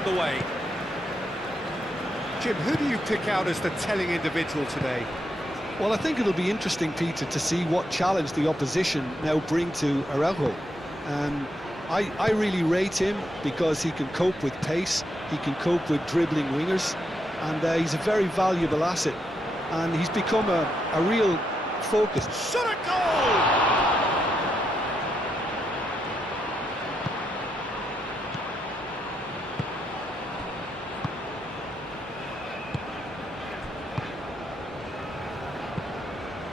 underway. Jim, who do you pick out as the telling individual today? Well, I think it'll be interesting, Peter, to see what challenge the opposition now bring to Araujo. I really rate him because he can cope with pace, he can cope with dribbling wingers, and he's a very valuable asset. And he's become a real focus. Shot a goal!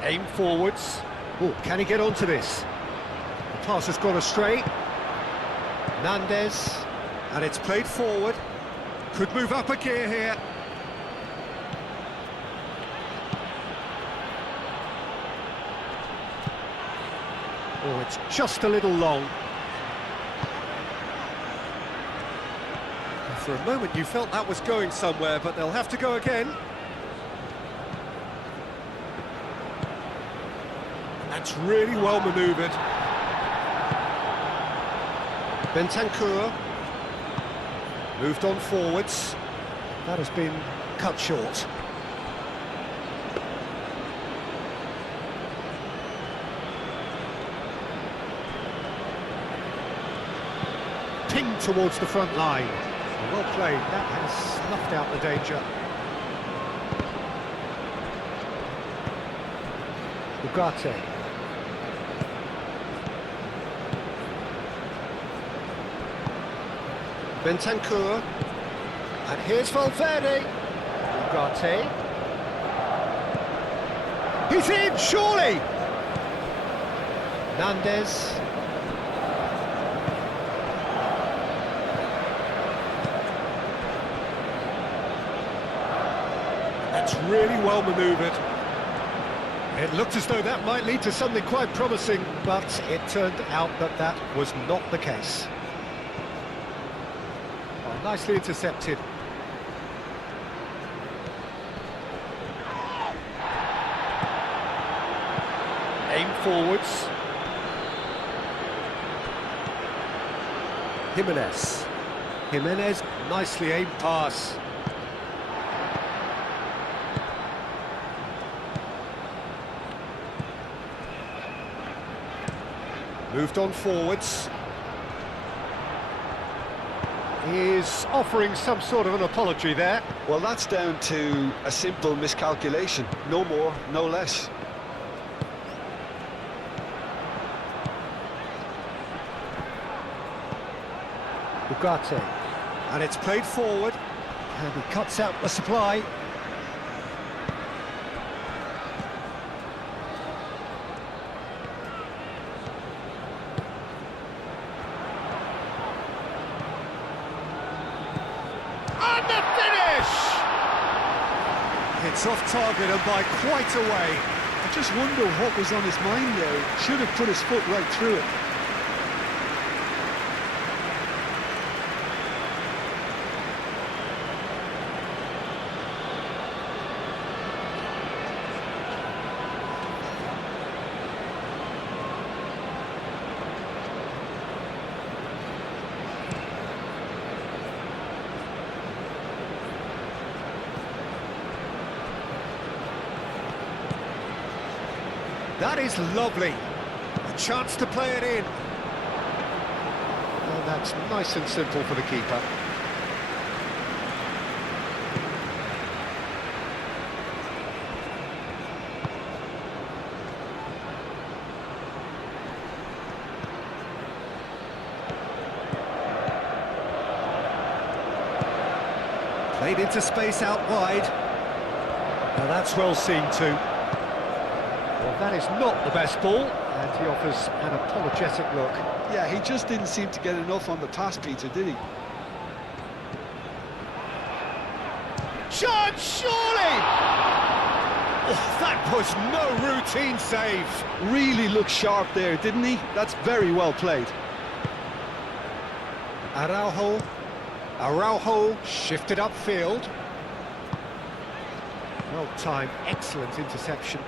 Aim forwards. Oh, can he get onto this? The pass has gone astray. Nandez, and it's played forward. Could move up a gear here. Oh, it's just a little long. For a moment you felt that was going somewhere, but they'll have to go again. That's really well manoeuvred. Bentancur moved on forwards. That has been cut short. Pinged towards the front line. Well played. That has snuffed out the danger. Ugarte. Bentancur, and here's Valverde. Ugarte. He's in, surely! Nandez. That's really well manoeuvred. It looked as though that might lead to something quite promising, but it turned out that that was not the case. Nicely intercepted. Aim forwards. Jimenez, nicely aimed pass. Moved on forwards. Is offering some sort of an apology there. Well, that's down to a simple miscalculation. No more, no less. Ugarte. And it's played forward. And he cuts out the supply. It's off target and by quite a way. I just wonder what was on his mind there. Should have put his foot right through it. That is lovely. A chance to play it in. And that's nice and simple for the keeper. Played into space out wide. Now that's well seen too. Well, that is not the best ball, and he offers an apologetic look. Yeah, he just didn't seem to get enough on the pass, Peter, did he? Chance, surely! Oh, that was no routine save. Really looked sharp there, didn't he? That's very well played. Araujo shifted upfield. Well timed, excellent interception.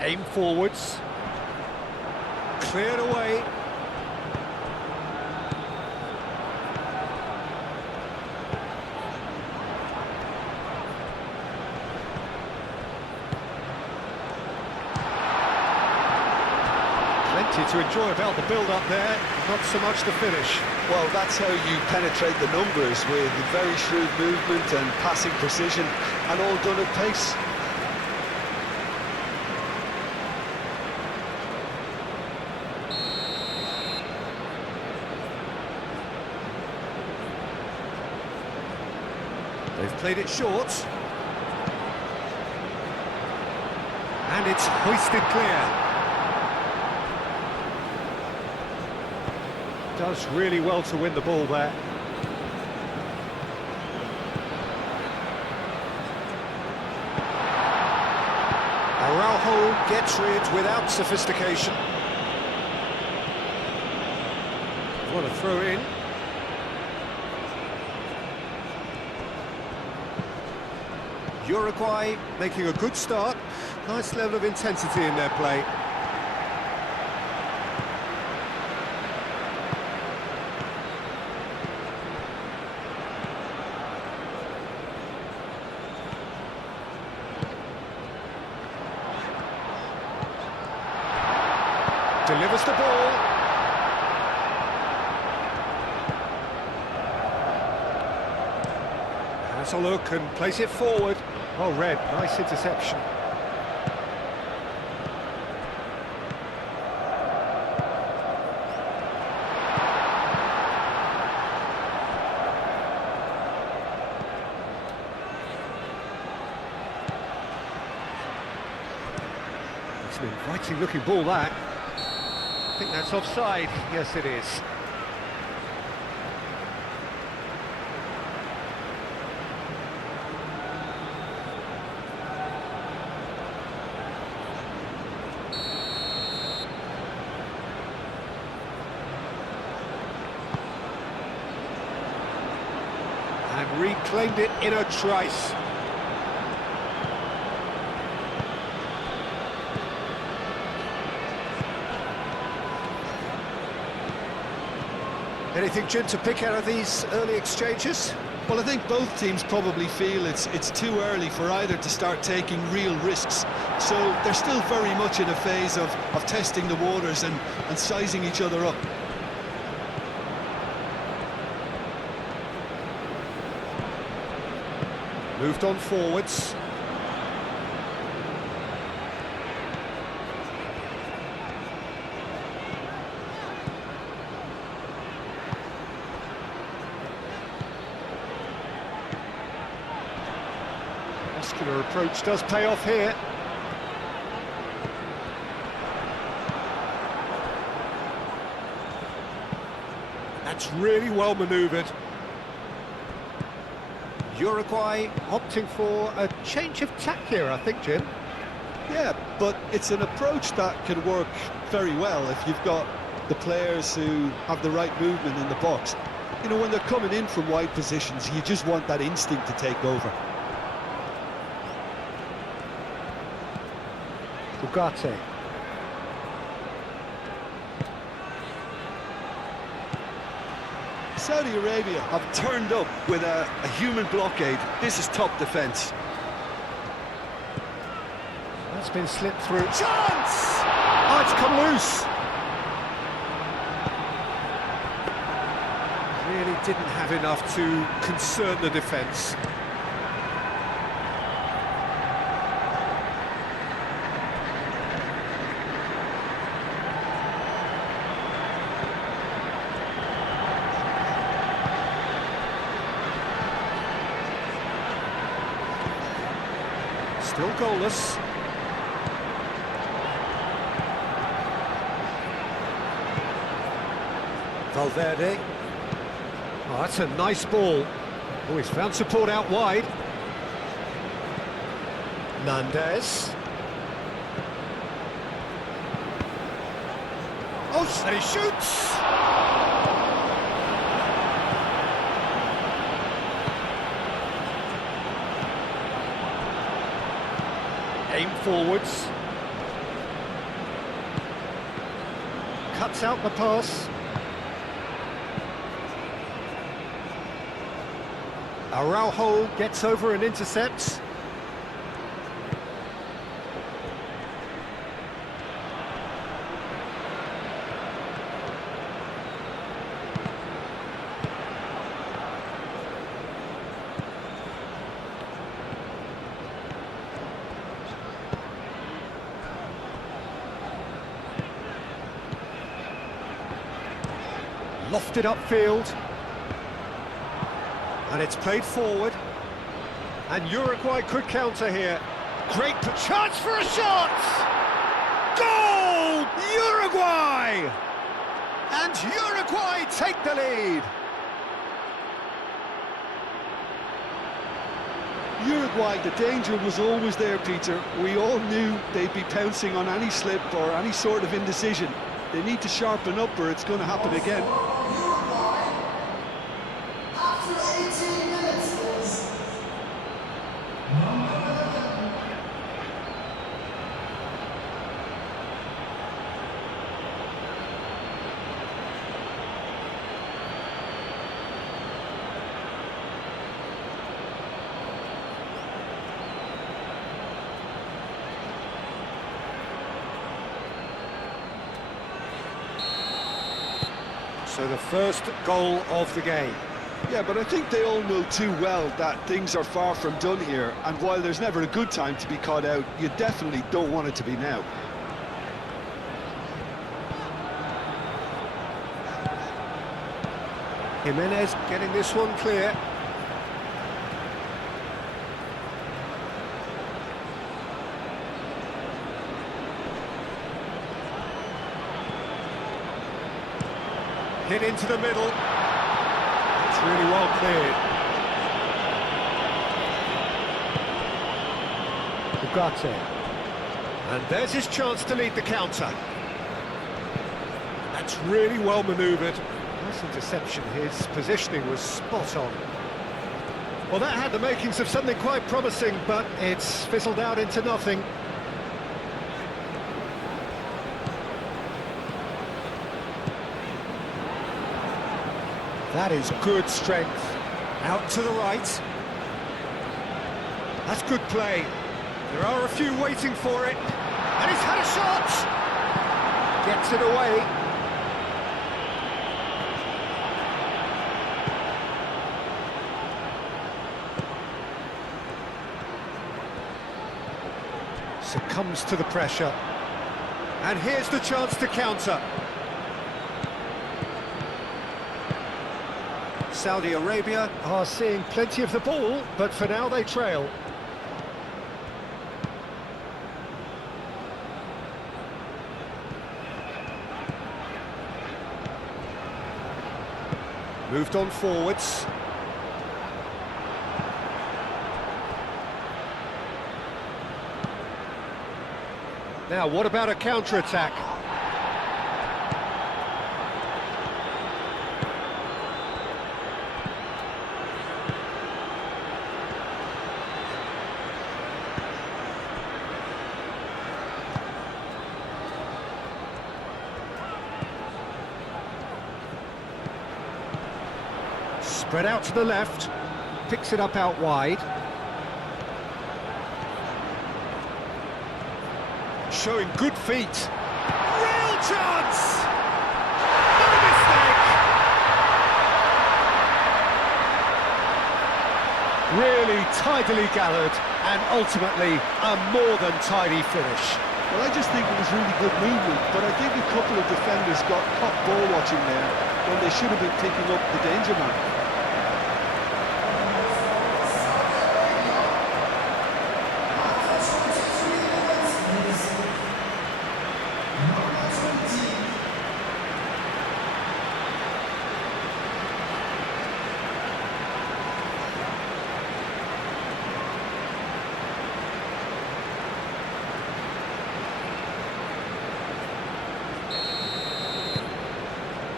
Aim forwards. Cleared away. Plenty to enjoy about the build-up there, not so much the finish. Well, that's how you penetrate the numbers, with very shrewd movement and passing precision, and all done at pace. They've played it short. And it's hoisted clear. Does really well to win the ball there. Araujo gets rid without sophistication. What a throw in. Uruguay making a good start. Nice level of intensity in their play. Delivers the ball. Has a look and plays it forward. Well read, nice interception. It's an inviting looking ball, that. I think that's offside. Yes, it is. And reclaimed it in a trice. Anything, Jim, to pick out of these early exchanges? Well, I think both teams probably feel it's too early for either to start taking real risks. So they're still very much in a phase of testing the waters and sizing each other up. Moved on forwards. Muscular approach does pay off here. That's really well manoeuvred. Uruguay opting for a change of tack here, I think, Jim. Yeah, but it's an approach that can work very well if you've got the players who have the right movement in the box. You know, when they're coming in from wide positions, you just want that instinct to take over. Ugarte. Saudi Arabia have turned up with a human blockade. This is top defence. That's been slipped through. Chance! Oh, it's come loose. Really didn't have enough to concern the defence. Still goalless. Valverde. Oh, that's a nice ball. Oh, he's found support out wide. Nandez. Oh, and he shoots! Aim forwards. cuts out the pass. Araujo gets over and intercepts. Lofted upfield. And it's played forward. And Uruguay could counter here. Great chance for a shot! Goal! Uruguay! And Uruguay take the lead. Uruguay, the danger was always there, Peter. We all knew they'd be pouncing on any slip or any sort of indecision. They need to sharpen up or it's going to happen again. After 18 minutes, please. So the first goal of the game. Yeah, but I think they all know too well that things are far from done here, and while there's never a good time to be caught out, you definitely don't want it to be now. Jimenez getting this one clear. Hit into the middle. It's really well cleared. Ugarte. And there's his chance to lead the counter. That's really well manoeuvred. Nice interception. His positioning was spot on. Well, that had the makings of something quite promising, but it's fizzled out into nothing. That is good strength. Out to the right. That's good play. There are a few waiting for it. And he's had a shot! Gets it away. Succumbs to the pressure. And here's the chance to counter. Saudi Arabia are seeing plenty of the ball, but for now they trail. Moved on forwards. Now, what about a counter-attack? Spread out to the left, picks it up out wide. Showing good feet. Real chance! No mistake! Really tidily gathered, and ultimately a more than tidy finish. Well, I just think it was really good movement, but I think a couple of defenders got caught ball watching there when they should have been picking up the danger man.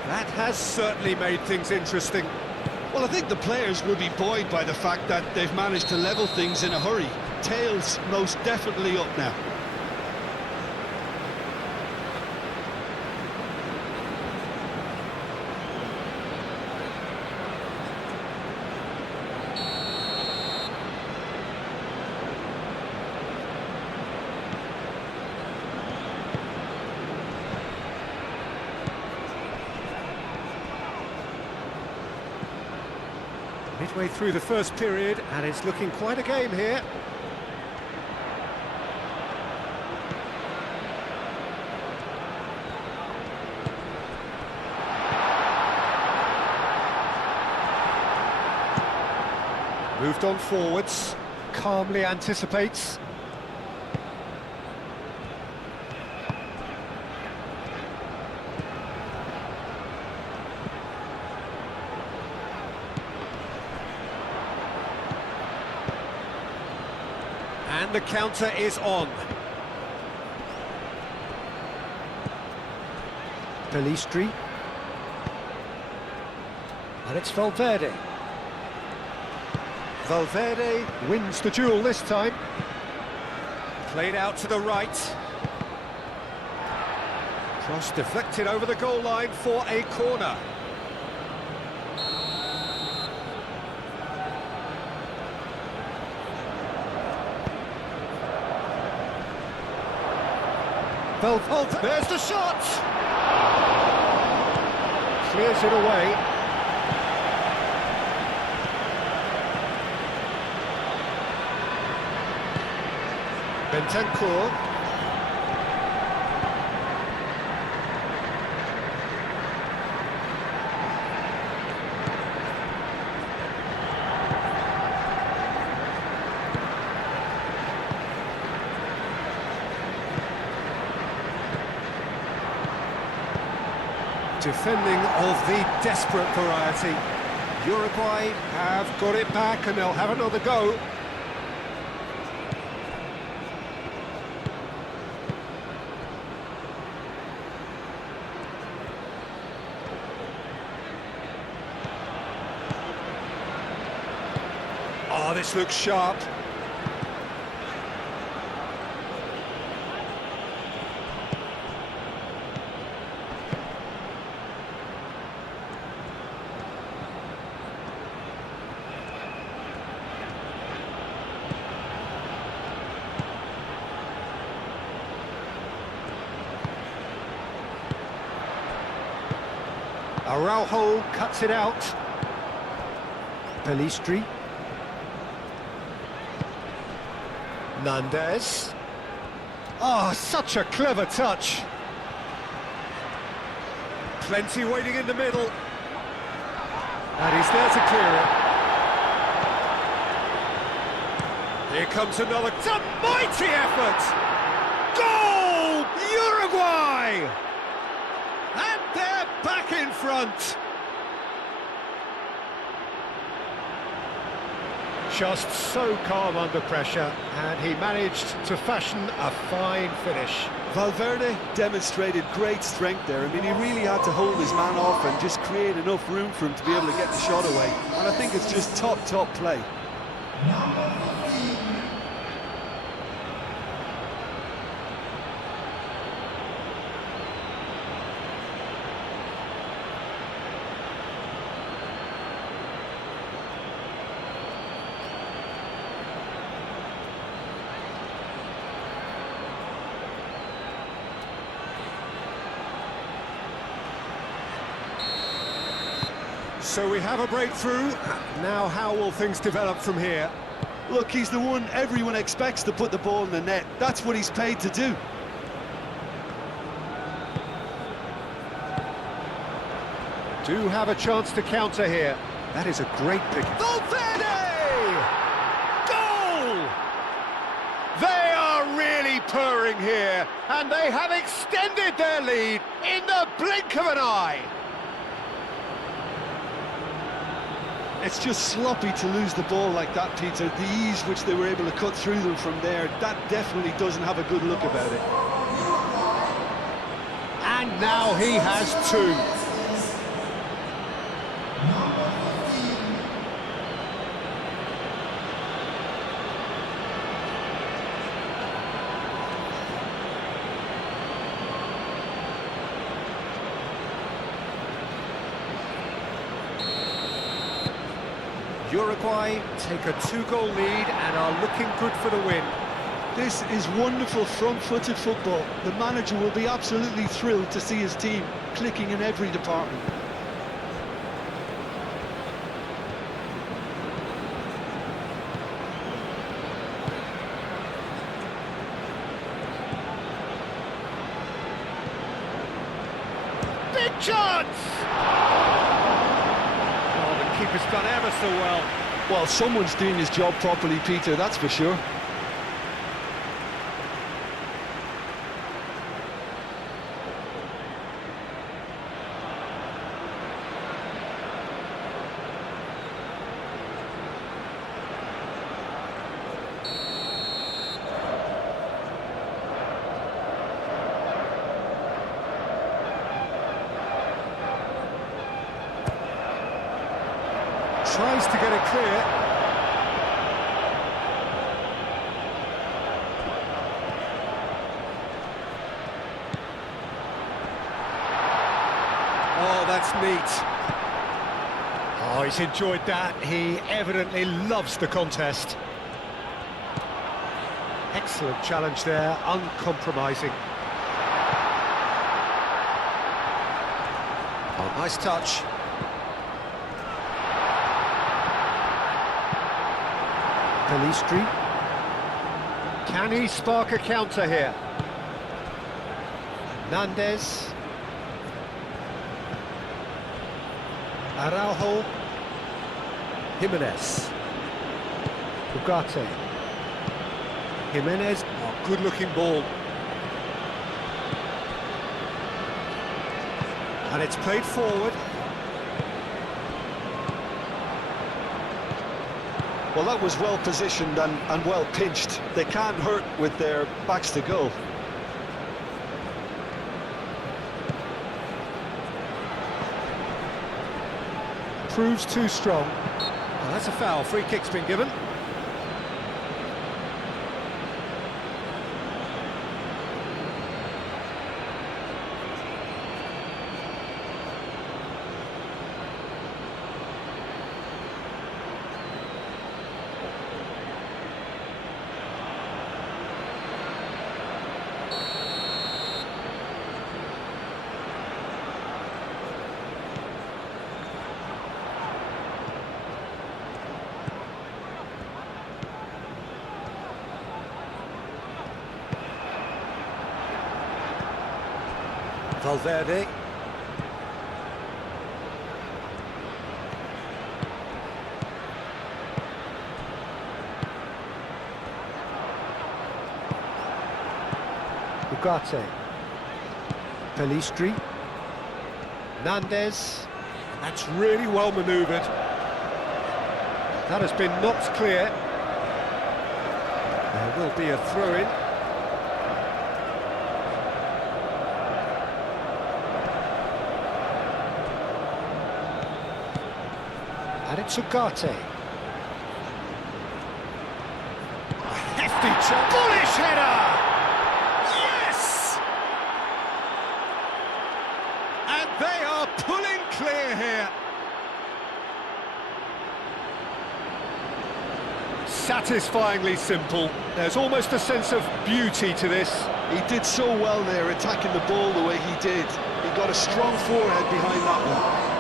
That has certainly made things interesting. Well, I think the players will be buoyed by the fact that they've managed to level things in a hurry. Tails most definitely up now. Midway through the first period, and it's looking quite a game here. Moved on forwards, calmly anticipates. And the counter is on. Pelistri. And it's Valverde. Valverde wins the duel this time. Played out to the right. Cross deflected over the goal line for a corner. Valverde, there's the shot! Clears it away. Bentancur. Defending of the desperate variety. Uruguay have got it back and they'll have another go. Oh, this looks sharp. Araujo cuts it out. Pelistri. Nandez. Oh, such a clever touch. Plenty waiting in the middle. And he's there to clear it. Here comes another. It's a mighty effort! Goal! Uruguay! And they're back in front. Just so calm under pressure, and he managed to fashion a fine finish. Valverde demonstrated great strength there. I mean, he really had to hold his man off and just create enough room for him to be able to get the shot away. And I think it's just top play. So we have a breakthrough. Now how will things develop from here? Look, he's the one everyone expects to put the ball in the net. That's what he's paid to do. Do have a chance to counter here. That is a great pick. Valverde! Goal! They are really purring here, and they have extended their lead in the blink of an eye. It's just sloppy to lose the ball like that, Peter. The ease which they were able to cut through them from there, that definitely doesn't have a good look about it. And now he has two. Uruguay take a two-goal lead and are looking good for the win. This is wonderful front-footed football. The manager will be absolutely thrilled to see his team clicking in every department. Chance! Oh, the keeper's done ever so well. Well, someone's doing his job properly, Peter, that's for sure. Tries to get it clear. Oh, that's neat. Oh, he's enjoyed that. He evidently loves the contest. Excellent challenge there, uncompromising. Oh, nice touch. Pelistri. Can he spark a counter here? Hernandez. Araujo. Jimenez. Ugarte. Jimenez. Oh, good-looking ball. And it's played forward. Well, that was well positioned and well pinched. They can't hurt with their backs to goal. Proves too strong. Well, that's a foul. Free kick's been given. Valverde. Ugarte. Pelistri. Hernandez. That's really well manoeuvred. That has been knocked clear. There will be a throw-in. And it's Ugarte. A hefty chop. Bullish header! Yes! And they are pulling clear here. Satisfyingly simple. There's almost a sense of beauty to this. He did so well there, attacking the ball the way he did. He got a strong forehead behind that one.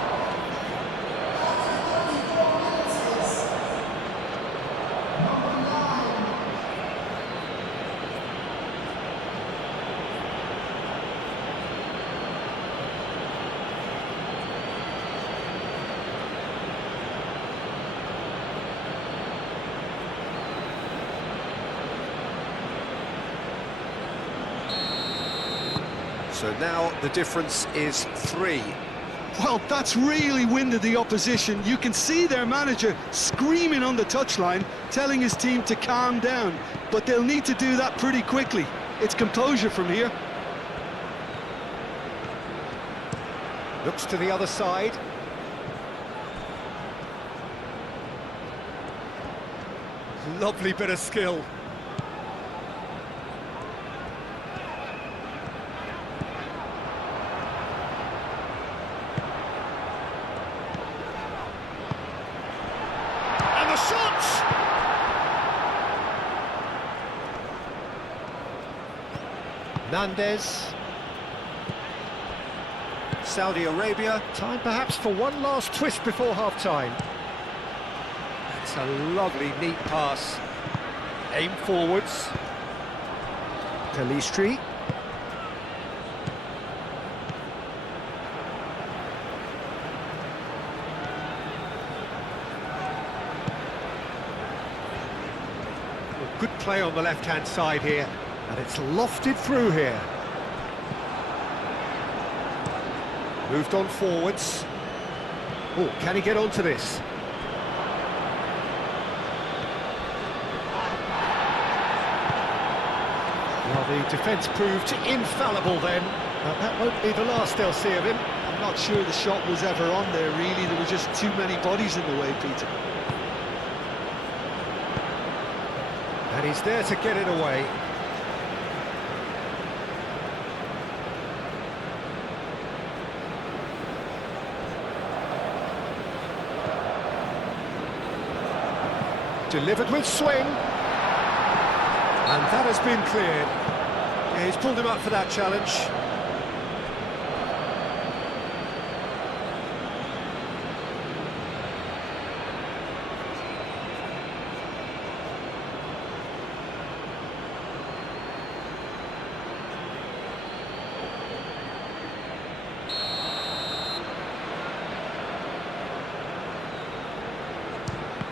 So now the difference is 3. Well, that's really winded the opposition. You can see their manager screaming on the touchline, telling his team to calm down. But they'll need to do that pretty quickly. It's composure from here. Looks to the other side. Lovely bit of skill. And the shot! Hernandez. Saudi Arabia. Time perhaps for one last twist before half-time. That's a lovely, neat pass. Aim forwards. Pelistri. Well, good play on the left-hand side here, and it's lofted through here. Moved on forwards. Oh, can he get onto this? Well, the defence proved infallible then, but that won't be the last they'll see of him. I'm not sure the shot was ever on there, really. There were just too many bodies in the way, Peter. And he's there to get it away. Delivered with swing. And that has been cleared. Yeah, he's pulled him up for that challenge.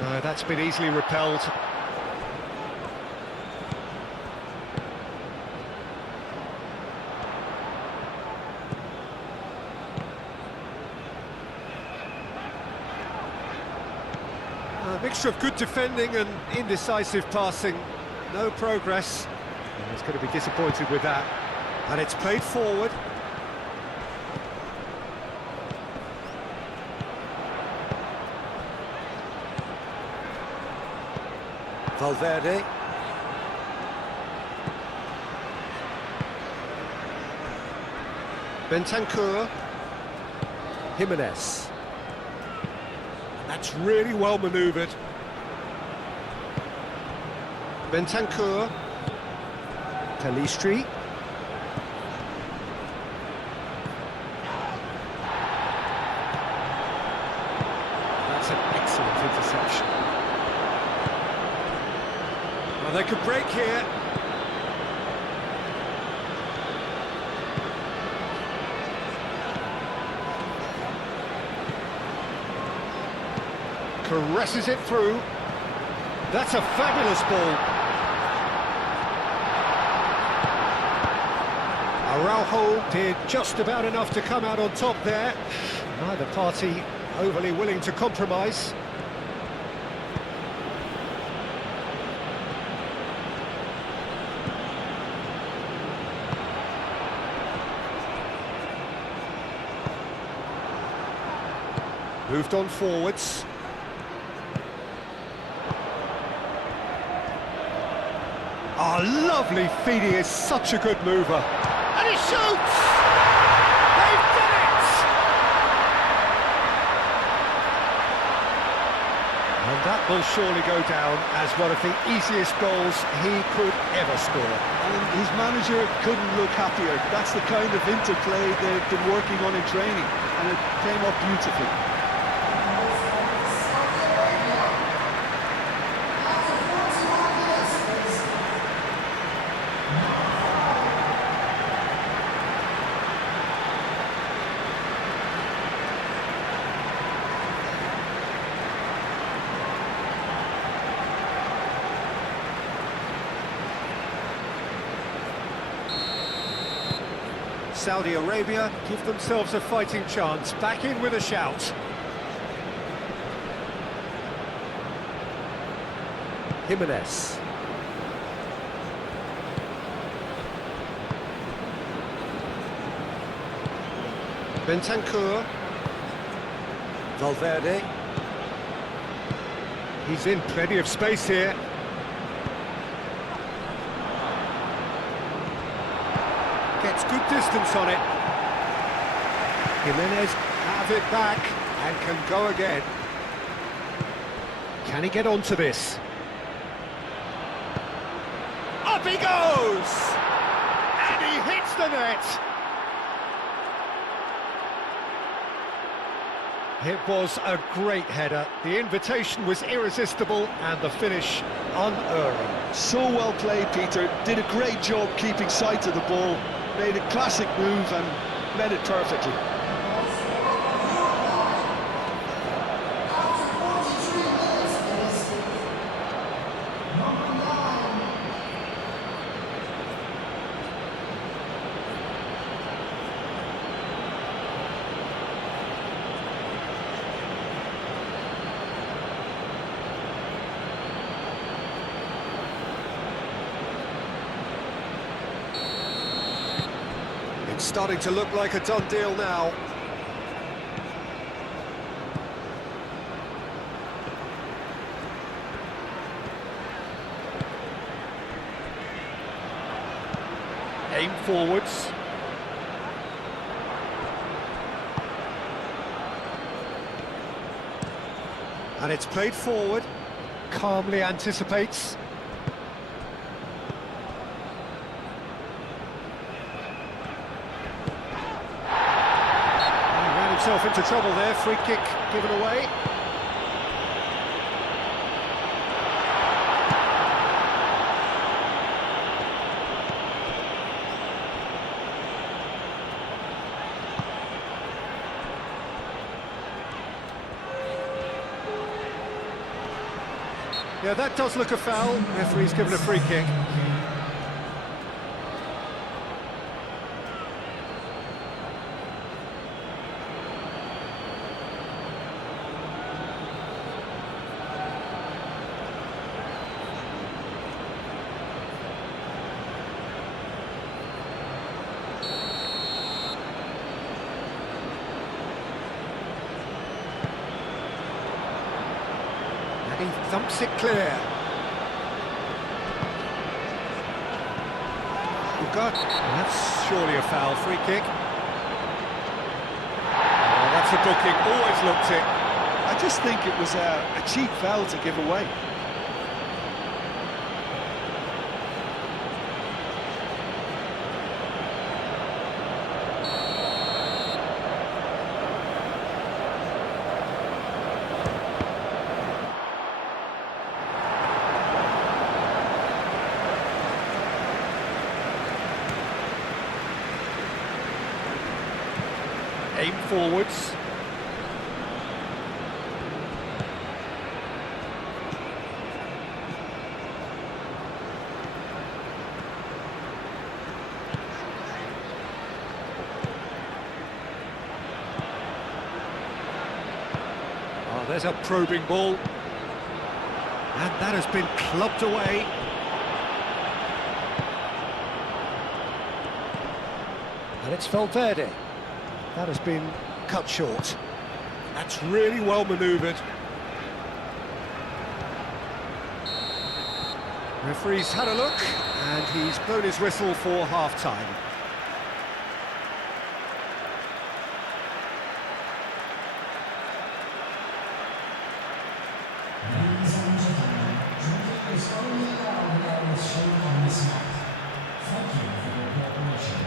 No, that's been easily repelled. A mixture of good defending and indecisive passing. No progress. And he's going to be disappointed with that. And it's played forward. Valverde. Bentancur. Jimenez. That's really well manoeuvred. Bentancur. Pelistri. That's an excellent interception. Well, they could break here. Caresses it through. That's a fabulous ball. Araujo did just about enough to come out on top there. Neither party overly willing to compromise. Moved on forwards. Oh, lovely feed, he is such a good mover. And he shoots! They've done it! And that will surely go down as one of the easiest goals he could ever score. And his manager couldn't look happier. That's the kind of interplay they've been working on in training, and it came up beautifully. Saudi Arabia give themselves a fighting chance, back in with a shout. Jimenez. Bentancur. Valverde. He's in plenty of space here. Gets good distance on it. Jimenez have it back and can go again. Can he get onto this? Up he goes! And he hits the net! It was a great header. The invitation was irresistible and the finish unerring. So well played, Peter. Did a great job keeping sight of the ball. Made a classic move and met it perfectly. After 43 minutes, number 9. starting to look like a done deal now. Aim forwards. And it's played forward. Calmly anticipates. He ran himself into trouble there. Free kick given away. Yeah, that does look a foul. Referee's given a free kick. He thumps it clear. That's surely a foul. Free kick. Oh, that's a booking. Always looked it. I just think it was a cheap foul to give away. Aim forwards. Oh, there's a probing ball. And that has been clubbed away. And it's Valverde. That has been cut short. That's really well manoeuvred. Referee's had a look, and he's blown his whistle for half-time. Ladies and gentlemen, drinking is only allowed now is shown on this night. Thank you for your cooperation.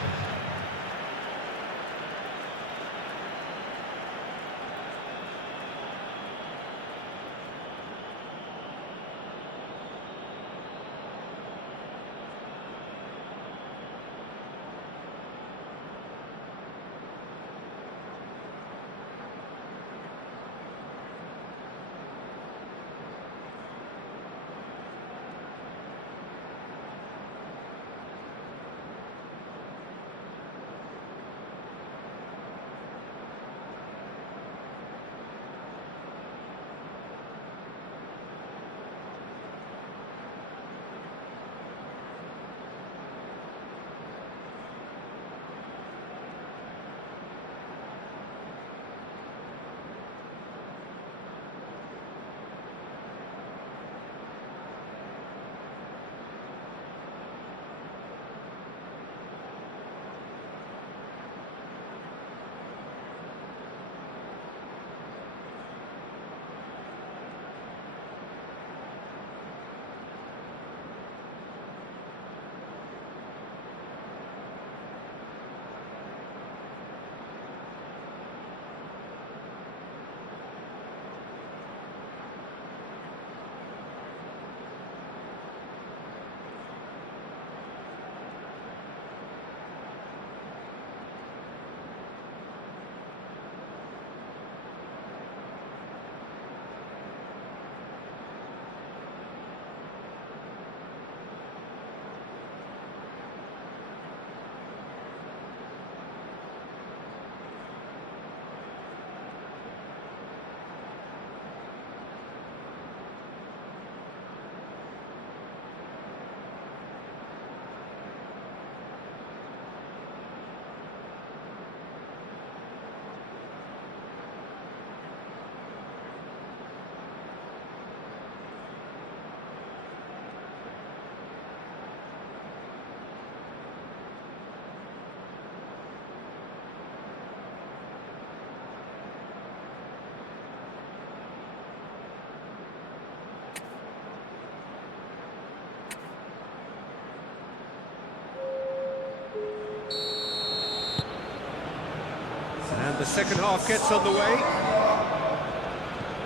The second half gets underway.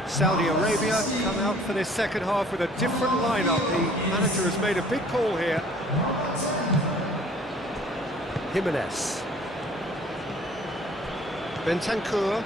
Saudi Arabia come out for this second half with a different lineup. The manager has made a big call here. Jimenez. Bentancur.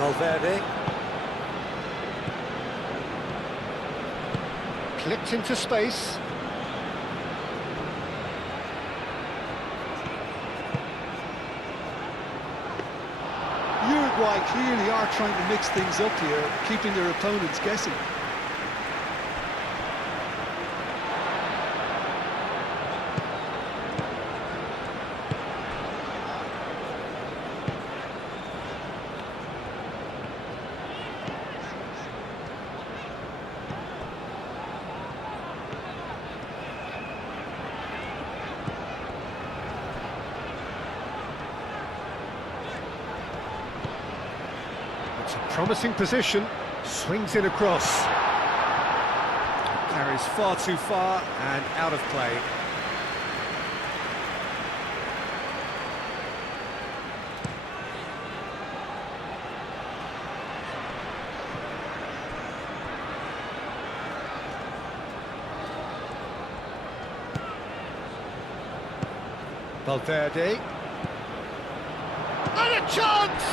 Valverde. Clipped into space. Uruguay clearly are trying to mix things up here, keeping their opponents guessing. It's a promising position, swings it across. Carries far too far and out of play. Valverde. And a chance!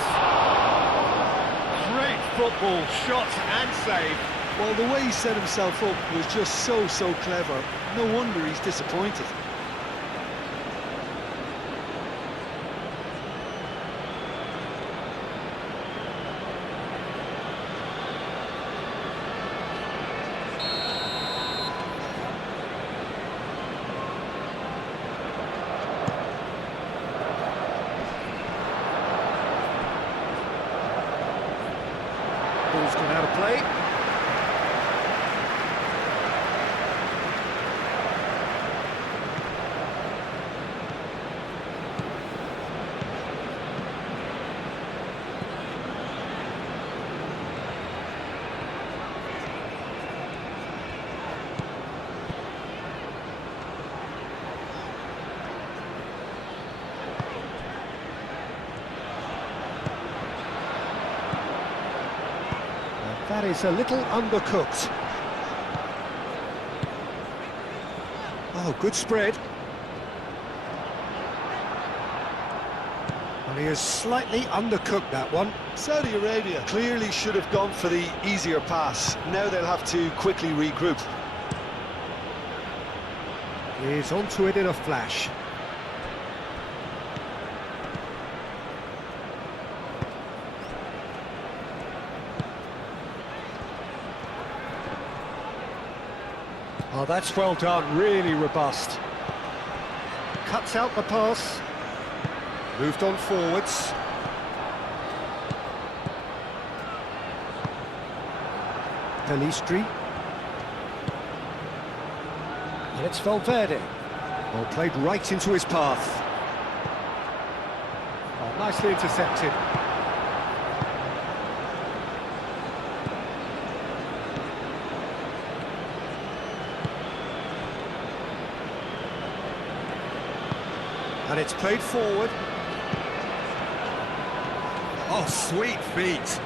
Great football, shot and save. Well, the way he set himself up was just so clever. No wonder he's disappointed. Ball's gone out of play. That is a little undercooked. Oh, good spread. Well, he has slightly undercooked that one. Saudi Arabia clearly should have gone for the easier pass. Now they'll have to quickly regroup. He's onto it in a flash. Oh, that's well done, really robust. Cuts out the pass. Moved on forwards. Pelistri. And it's Valverde. Well, played right into his path. Oh, nicely intercepted. And it's played forward. Oh, sweet feet.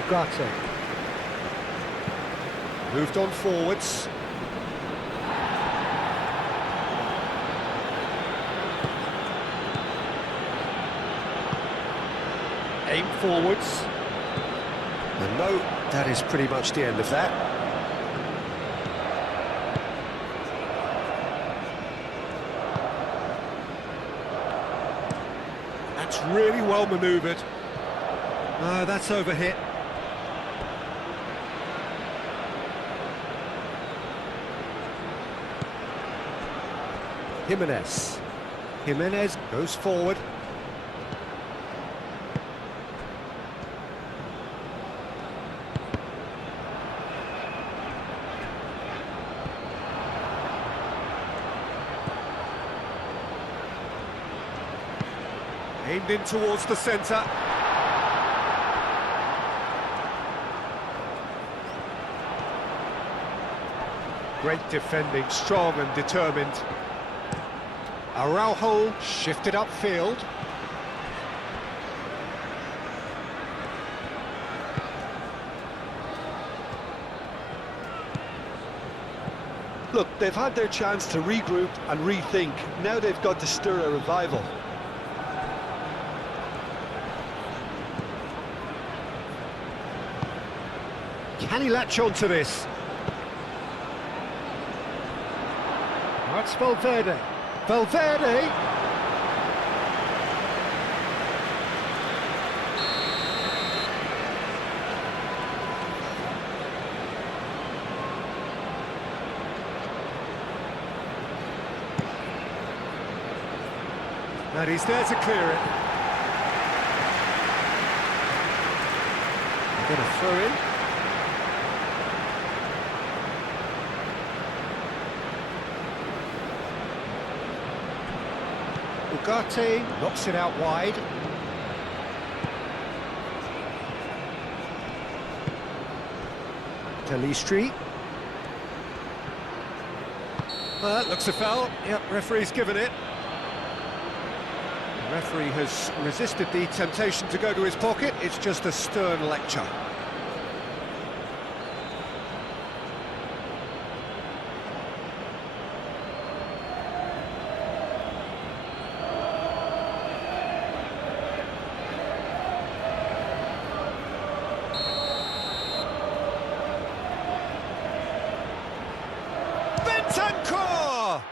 Ugarte. Moved on forwards. Aim forwards. And no, that is pretty much the end of that. really well manoeuvred. No, that's overhit. Jimenez goes forward. Aimed in towards the centre. Great defending, strong and determined. Araujo shifted upfield. Look, they've had their chance to regroup and rethink. Now they've got to stir a revival. Can he latch on to this? That's Valverde. Valverde! And he's there to clear it. They're going to throw in. Ugarte knocks it out wide. Telistri. That looks a foul. Yep, referee's given it. The referee has resisted the temptation to go to his pocket. It's just a stern lecture. Bentancur!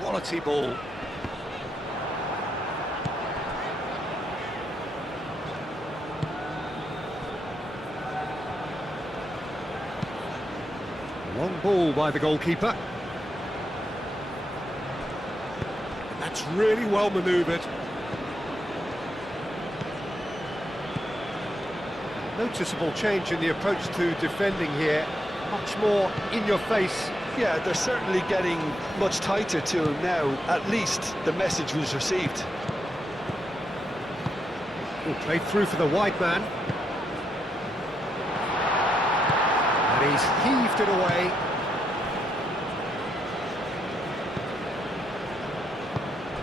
Quality ball. Long ball by the goalkeeper. And that's really well manoeuvred. Noticeable change in the approach to defending here. Much more in your face. Yeah, they're certainly getting much tighter to him now. At least the message was received. Played through for the wide man. And he's heaved it away.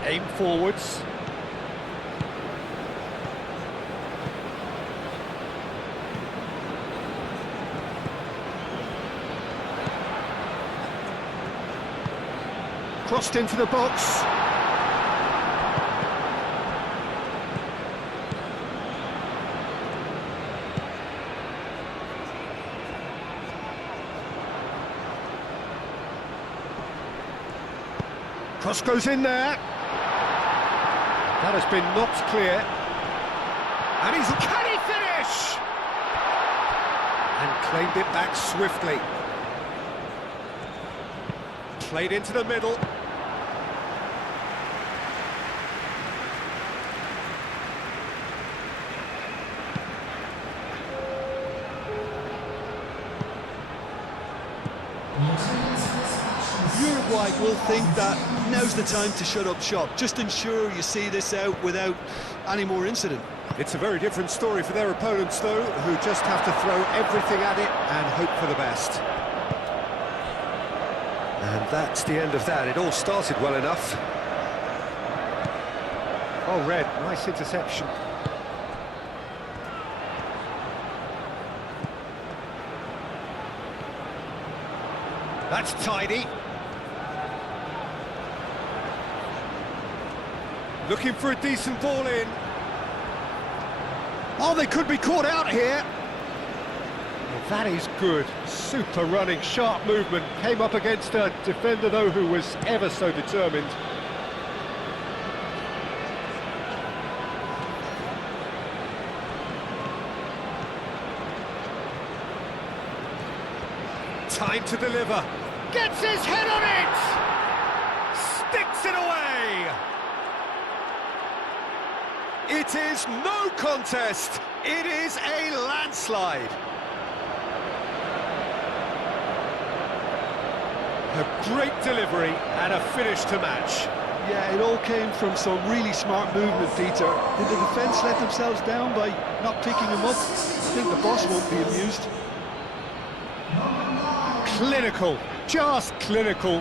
Aim forwards. Crossed into the box. Cross goes in there. That has been knocked clear. And can he finish? And claimed it back swiftly. Played into the middle. Uruguay will think that now's the time to shut up shop. Just ensure you see this out without any more incident. It's a very different story for their opponents, though, who just have to throw everything at it and hope for the best. And that's the end of that. It all started well enough. Oh, Red, nice interception. That's tidy. Looking for a decent ball in. Oh, they could be caught out here. Well, that is good. Super running, sharp movement. Came up against a defender, though, who was ever so determined. Time to deliver. Gets his head on it! Sticks it away! It is no contest. It is a landslide. A great delivery and a finish to match. Yeah, it all came from some really smart movement, Peter. Did the defence let themselves down by not picking him up? I think the boss won't be amused. Clinical, just clinical.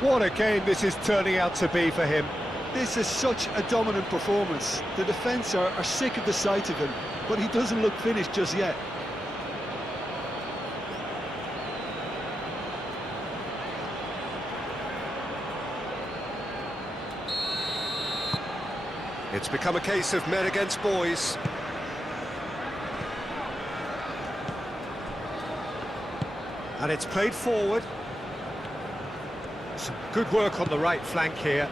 What a game this is turning out to be for him. This is such a dominant performance. The defence are sick of the sight of him, but he doesn't look finished just yet. It's become a case of men against boys. And it's played forward. Some good work on the right flank here.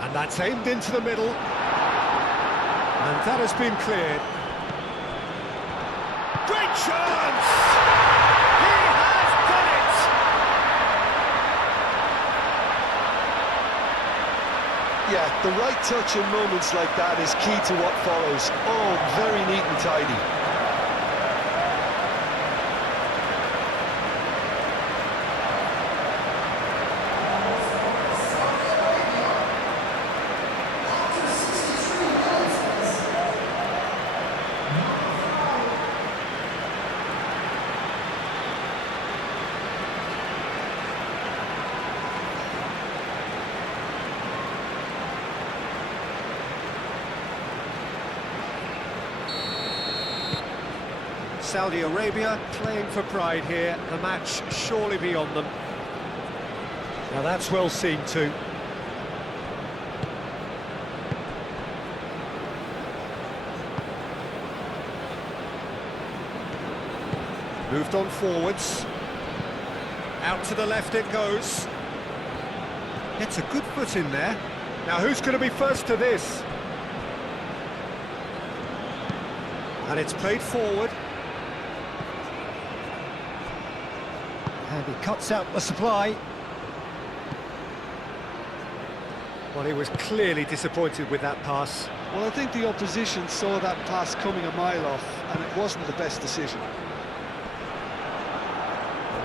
And that's aimed into the middle. And that has been cleared. Great chance! He has done it! Yeah, the right touch in moments like that is key to what follows. Oh, very neat and tidy. Saudi Arabia playing for pride here, the match surely beyond them. Now that's well seen too. Moved on forwards. Out to the left it goes. Gets a good foot in there. Now who's going to be first to this? And it's played forward. And he cuts out the supply. Well, he was clearly disappointed with that pass. Well, I think the opposition saw that pass coming a mile off, and it wasn't the best decision.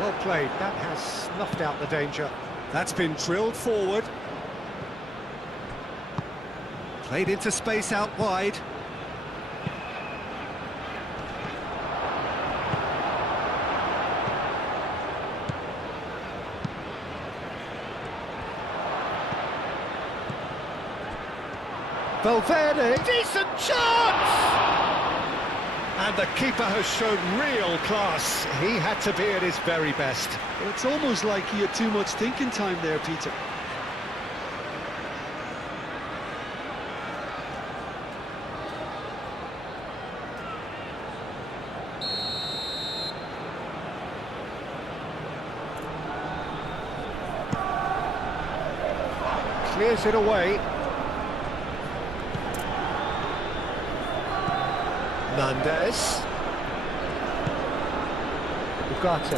Well played, that has snuffed out the danger. That's been drilled forward. Played into space out wide. Valverde, decent chance! And the keeper has shown real class. He had to be at his very best. But it's almost like he had too much thinking time there, Peter. Clears it away. Mendes. Ugarte.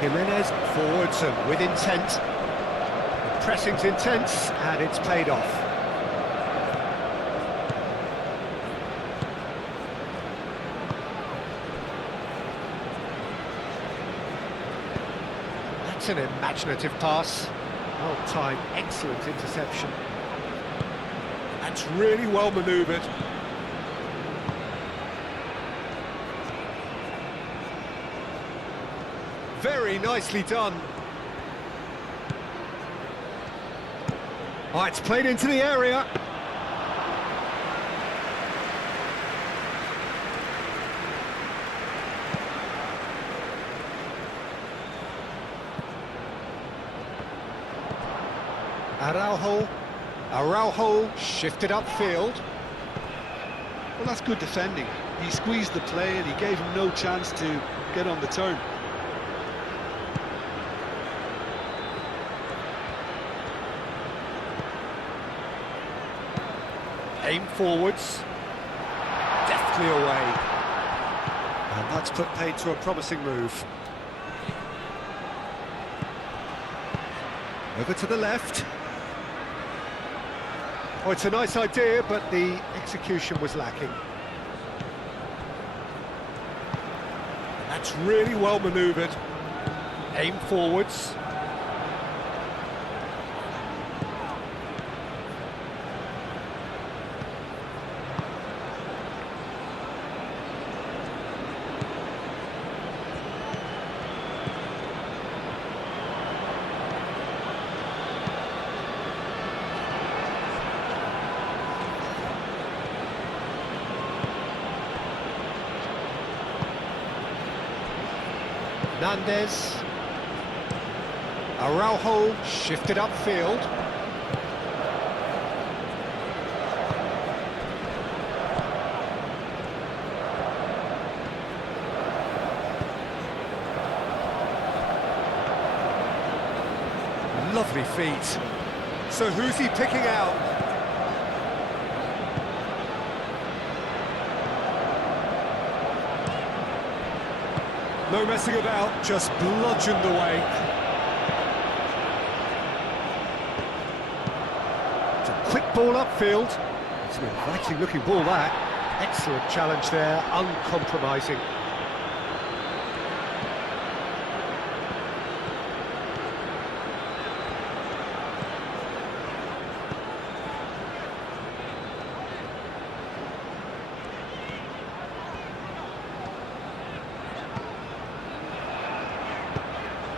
Jimenez forwards and with intent. The pressing's intense and it's paid off. That's an imaginative pass. Well timed, excellent interception. That's really well manoeuvred. Very nicely done. Oh, it's played into the area. Araujo shifted upfield. Well, that's good defending. He squeezed the play and he gave him no chance to get on the turn. Aim forwards. Deftly away. And that's put paid to a promising move. Over to the left. Oh, it's a nice idea, but the execution was lacking. That's really well manoeuvred. Aim forwards. Hernandez. Araujo shifted upfield. Lovely feet. So who's he picking out? No messing about, just bludgeoned away. It's a quick ball upfield. It's an inviting looking ball, that. Excellent challenge there, uncompromising.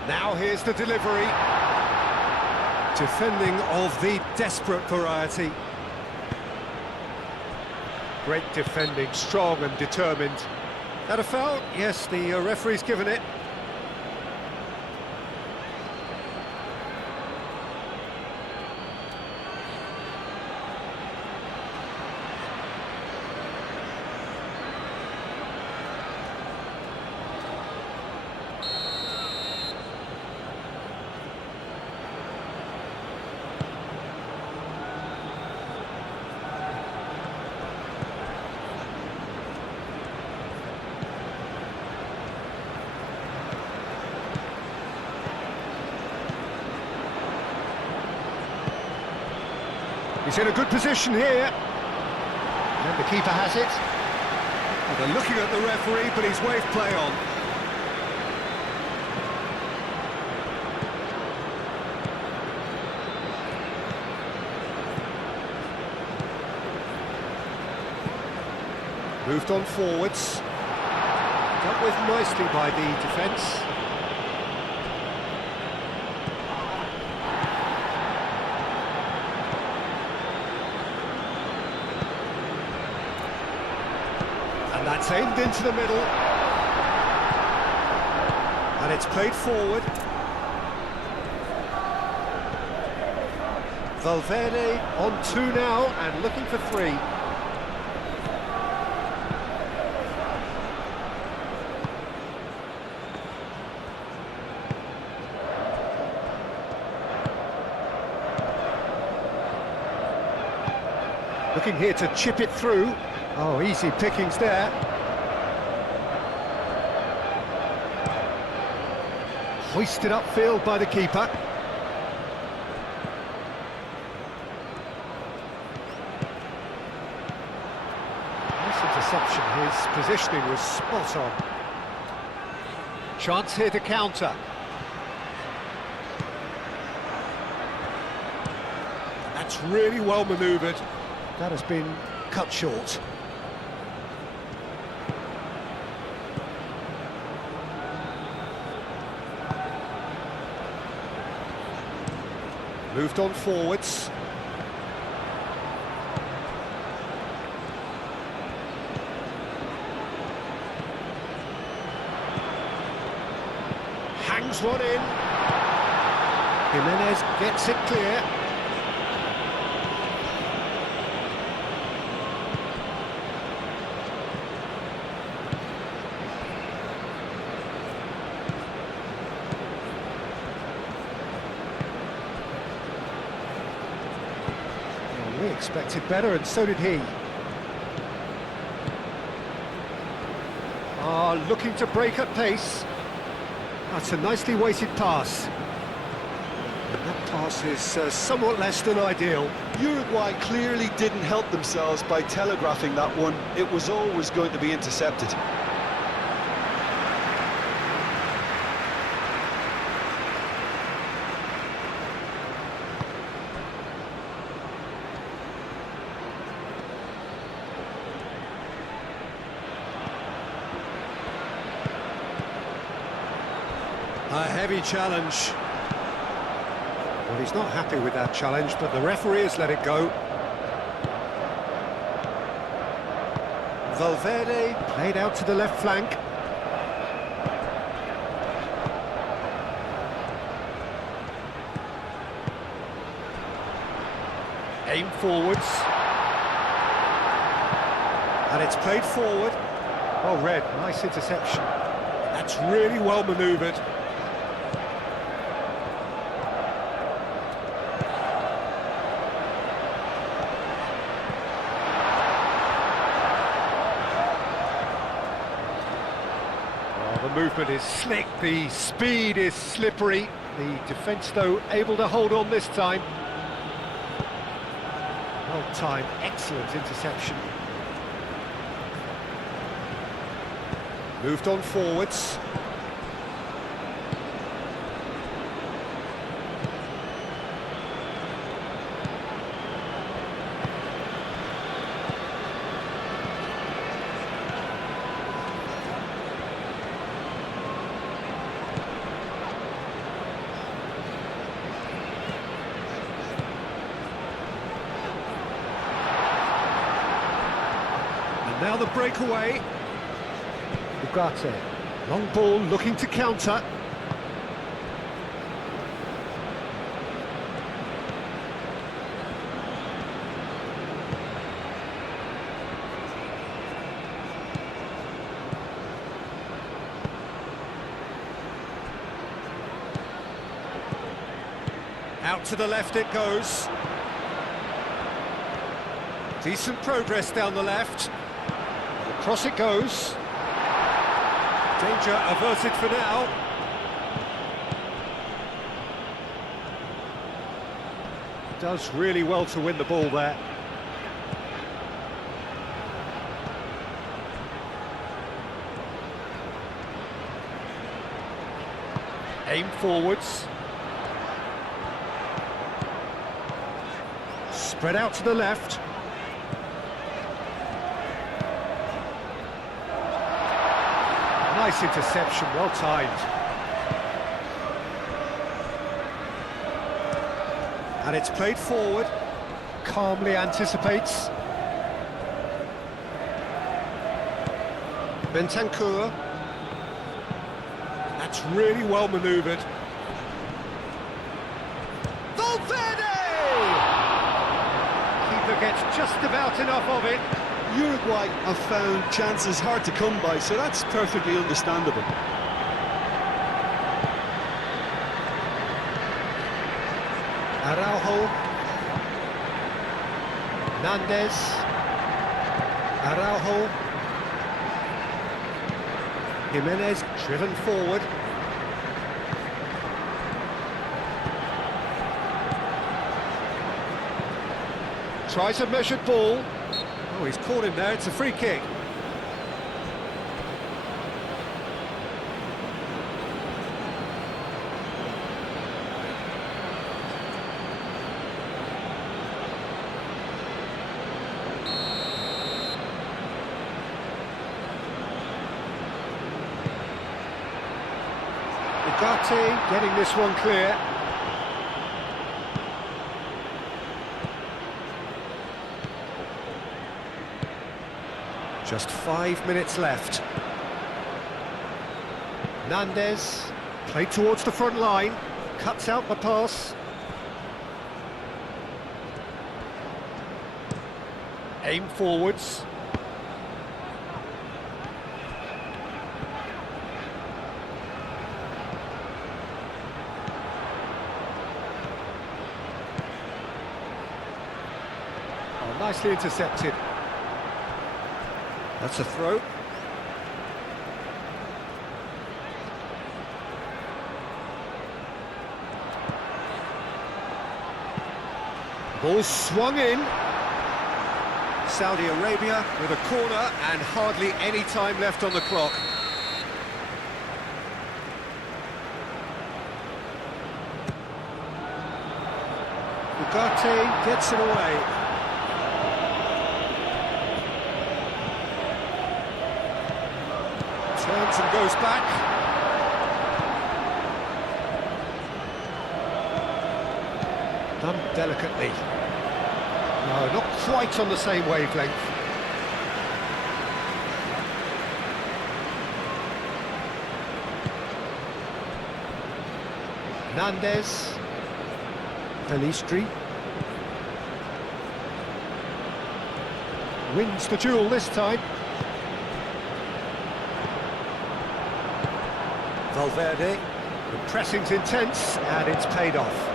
Now here's the delivery. Defending of the desperate variety. Great defending, strong and determined. That a foul? Yes, the referee's given it. He's in a good position here. And the keeper has it. Well, they're looking at the referee, but he's waved play on. Moved on forwards. Dealt with nicely by the defence. And that's aimed into the middle. And it's played forward. Valverde on 2 now and looking for 3. Looking here to chip it through. Oh, easy pickings there. Hoisted upfield by the keeper. Nice interception, his positioning was spot on. Chance here to counter. That's really well manoeuvred. That has been cut short. Moved on forwards. Drives one in. Jimenez gets it clear. Well, we expected better, and so did he. Looking to break at pace. That's a nicely weighted pass. And that pass is somewhat less than ideal. Uruguay clearly didn't help themselves by telegraphing that one. It was always going to be intercepted. A heavy challenge. Well, he's not happy with that challenge, but the referee has let it go. Valverde played out to the left flank. Aim forwards. And it's played forward. Oh, Red, nice interception. That's really well manoeuvred. The movement is slick, the speed is slippery. The defence, though, able to hold on this time. Well timed, excellent interception. Moved on forwards. Now the breakaway. Ugarte. Long ball looking to counter. Out to the left it goes. Decent progress down the left. Across it goes. Danger averted for now. Does really well to win the ball there. Aim forwards. Spread out to the left. Nice interception, well timed. And it's played forward. Calmly anticipates. Bentancur. That's really well manoeuvred. Valverde! Keeper gets just about enough of it. Uruguay have found chances hard to come by, so that's perfectly understandable. Araujo. Nandez. Araujo. Jimenez driven forward. Tries a measured ball. Oh, he's caught him there, it's a free kick. Ugarte getting this one clear. Just 5 minutes left. Nandez, Played towards the front line, cuts out the pass. Aim forwards. Oh, nicely intercepted. That's a throw. Ball swung in. Saudi Arabia with a corner and hardly any time left on the clock. Ugarte gets it away. Turns and goes back. Done delicately. No, not quite on the same wavelength. Hernandez. Pelistri. Wins the duel this time. Valverde. The pressing's intense and it's paid off.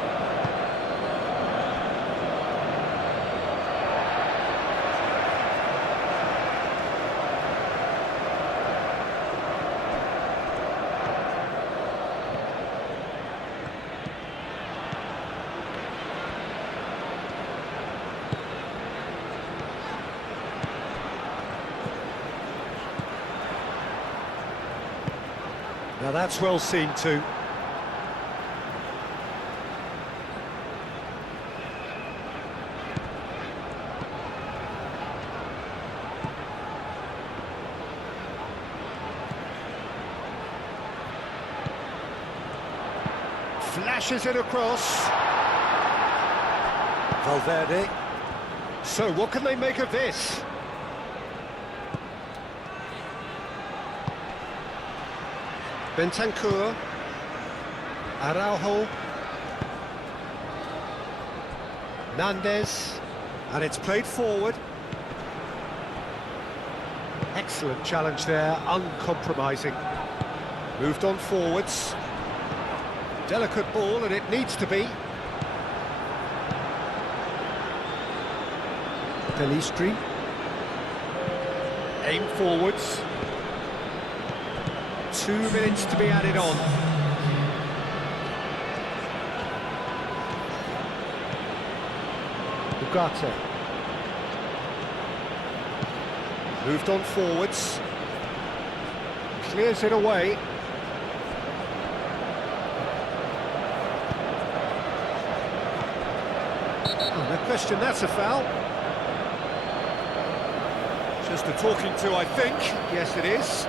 Now that's well seen too. Flashes it across. Valverde. So what can they make of this? Bentancur, Araujo, Hernandez, and it's played forward. Excellent challenge there, uncompromising. Moved on forwards. Delicate ball, and it needs to be. Pelistri. Aim forwards. 2 minutes to be added on. Ugarte. Moved on forwards. Clears it away. Oh, no question, that's a foul. Just a talking to, I think. Yes, it is.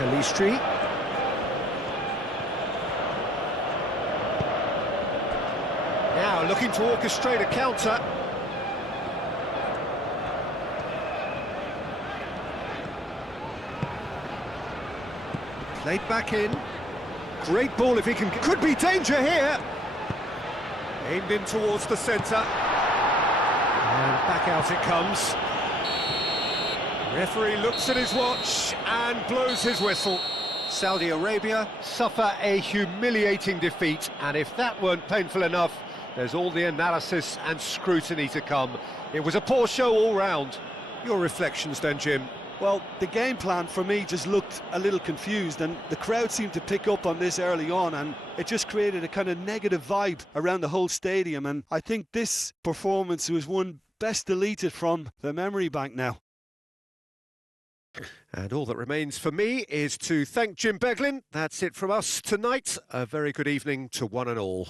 Pelistri. Now looking to orchestrate a counter. Played back in. Great ball if he can... Could be danger here! Aimed in towards the centre. And back out it comes. Referee looks at his watch and blows his whistle. Saudi Arabia suffer a humiliating defeat, and if that weren't painful enough, there's all the analysis and scrutiny to come. It was a poor show all round. Your reflections then, Jim? Well, the game plan for me just looked a little confused, and the crowd seemed to pick up on this early on, and it just created a kind of negative vibe around the whole stadium, and I think this performance was one best deleted from the memory bank now. And all that remains for me is to thank Jim Beglin. That's it from us tonight. A very good evening to one and all.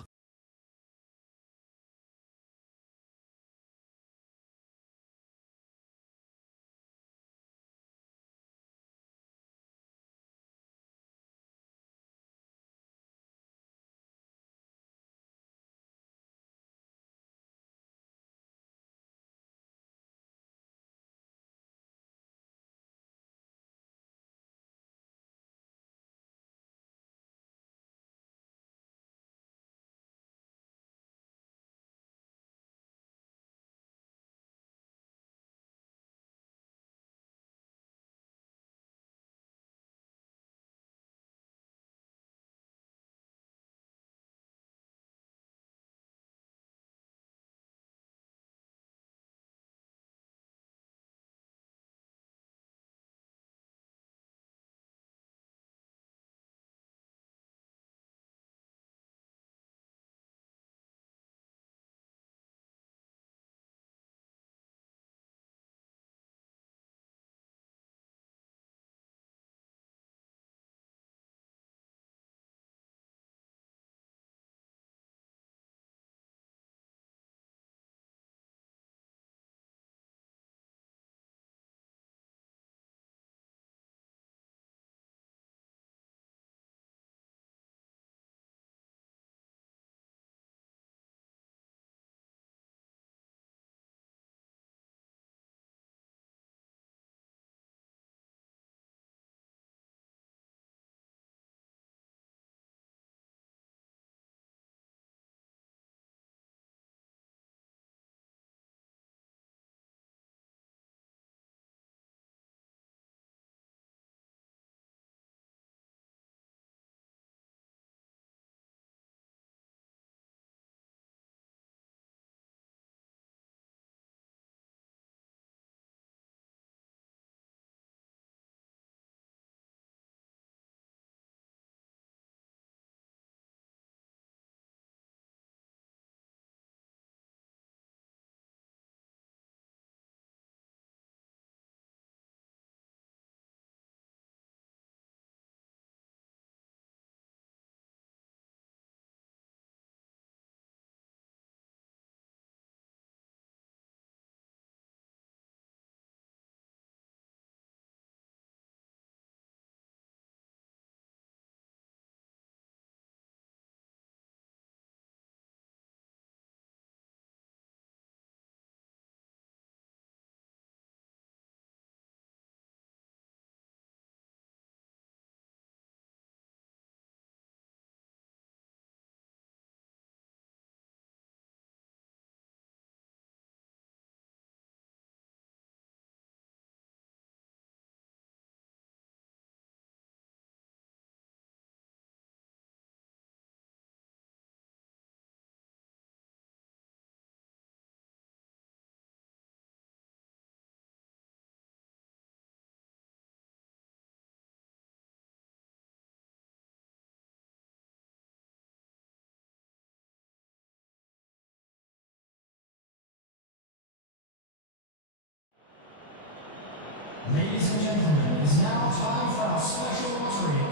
Ladies and gentlemen, it is now time for our special lottery.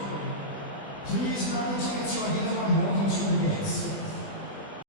Please remember to get your hero and walk into the